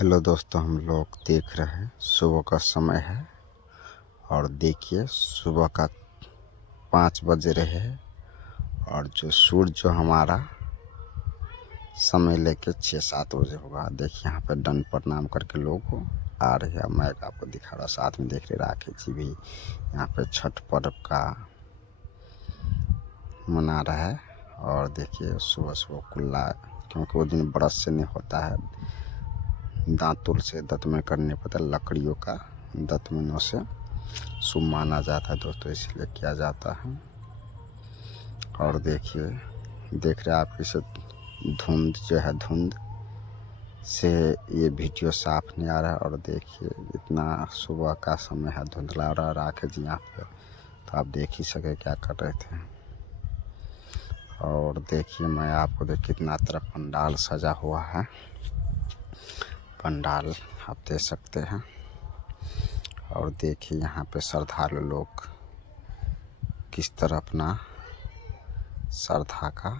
Hello दोस्तों, हम लोग देख रहे हैं सुबह का समय है और देखिए सुबह का 5 बज रहे हैं और जो सूरज जो हमारा समय लेके 6-7 बजे होगा। देखिए यहाँ पे दंड प्रणाम करके लोग आ रहे हैं। मैं आपको दिखा रहा, साथ में देख रहे राखी जी भी यहाँ पे छठ पर्व का मना रहा है। और देखिए सुबह सुबह कुल्ला, क्योंकि वो दिन ब्रश से नहीं होता है, दांतुल से दतमन करने पड़ता, लकड़ियों का दतमनों से शुभ माना जाता है दोस्तों, इसलिए किया जाता है। और देखिए देख रहे आप इसे धुंध जो है, धुंध से ये वीडियो साफ नहीं आ रहा है। और देखिए इतना सुबह का समय है, धुंधला हो रहा। राखे जी यहाँ पे तो आप देख ही सके क्या कर रहे थे। और देखिए मैं आपको कितना तरह पंडाल सजा हुआ है, पंडाल आप देख सकते हैं। और देखिए यहाँ पे श्रद्धालु लोग किस तरह अपना श्रद्धा का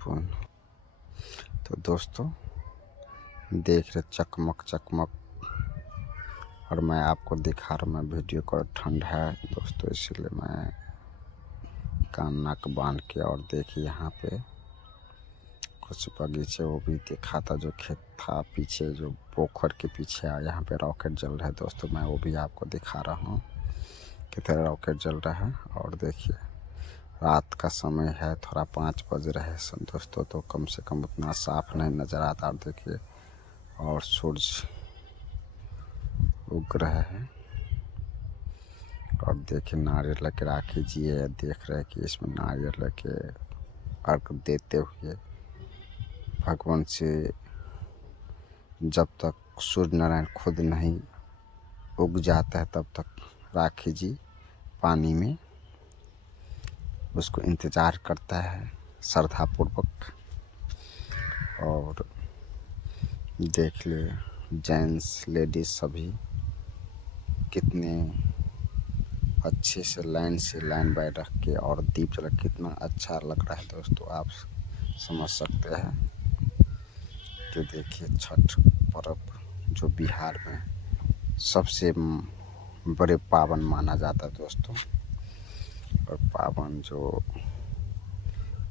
पूर्ण। तो दोस्तों देख रहे चकमक चकमक, और मैं आपको दिखा रहा हूँ, मैं वीडियो को ठंड है दोस्तों इसलिए मैं कान नाक बांध के। और देखिए यहाँ पे कुछ बगीचे वो भी देखा था, जो खेत था पीछे, जो पोखर के पीछे यहाँ पे रॉकेट जल रहा है दोस्तों, मैं वो भी आपको दिखा रहा हूँ कितना रॉकेट जल रहा है। और देखिए रात का समय है, थोड़ा 5 बज रहे हैं दोस्तों, तो कम से कम उतना साफ नहीं नज़र आता। और देखिए और सूरज उग रहे हैं। और देखिए नारियल लेके राखी जी है, देख रहे हैं कि इसमें नारियल लेके अर्घ देते हुए भगवान से, जब तक सूर्य नारायण खुद नहीं उग जाता है तब तक राखी जी पानी में उसको इंतज़ार करता है श्रद्धापूर्वक। और देख ले जेंट्स लेडीज़ सभी कितने अच्छे से लाइन बाय रख के और दीप जला, कितना अच्छा लग रहा है दोस्तों, आप समझ सकते हैं कि देखिए छठ पर्व जो बिहार में सबसे बड़े पावन माना जाता है दोस्तों। और पावन जो,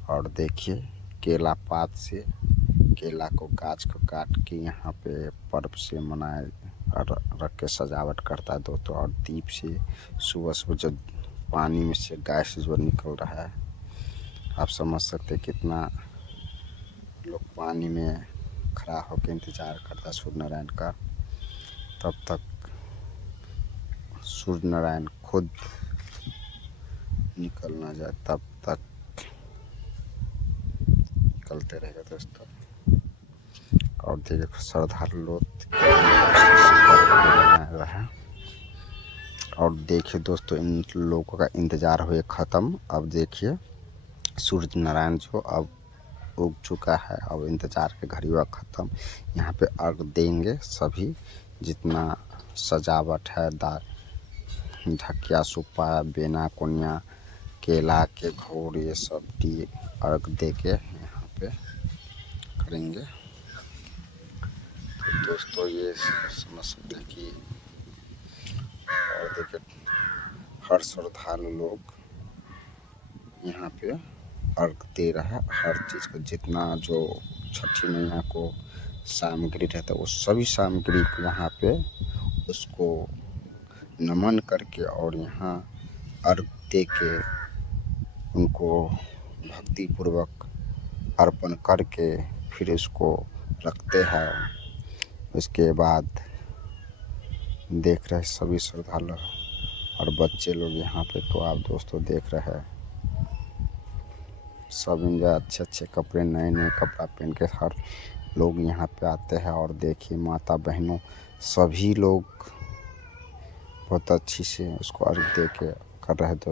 और देखिए केला पात से, केला को गाछ को काट के यहाँ पे पर्व से मनाए और रख के सजावट करता है दोस्तों। और दीप से सुबह सुबह जब पानी में से गैस जो निकल रहा है, आप समझ सकते कितना लोग पानी में खड़ा होकर इंतज़ार करता है सूर्य नारायण का। तब तक सूर्य नारायण खुद निकल ना जाए, तब तक निकलते रहेगा दोस्तों। और देखिए श्रद्धालु लोग है। और देखिए दोस्तों इन लोगों का इंतज़ार हुए ख़त्म। अब देखिए सूर्य नारायण जो अब उग चुका है, अब इंतज़ार के घड़ी हुआ ख़त्म। यहाँ पे अर्घ देंगे सभी, जितना सजावट है, ढकिया सुपा बेना कोनिया केला के घोर ये सब दिए अर्घ दे के यहाँ पे करेंगे। तो दोस्तों ये समझ सकते हैं कि, और देखिए हर श्रद्धालु लोग यहाँ पे अर्घ दे रहा है, हर चीज़ को, जितना जो छठी मैया को सामग्री रहता है वो सभी सामग्री को यहाँ पे उसको नमन करके और यहाँ अर्घ दे के उनको भक्तिपूर्वक अर्पण करके फिर इसको रखते हैं। उसके बाद देख रहे सभी श्रद्धालु और बच्चे लोग यहाँ पे, तो आप दोस्तों देख रहे हैं सब इंजॉय, अच्छे अच्छे कपड़े, नए नए कपड़ा पहन के हर लोग यहाँ पे आते हैं। और देखिए माता बहनों सभी लोग बहुत अच्छी से उसको अर्घ दे के कर रहे थे।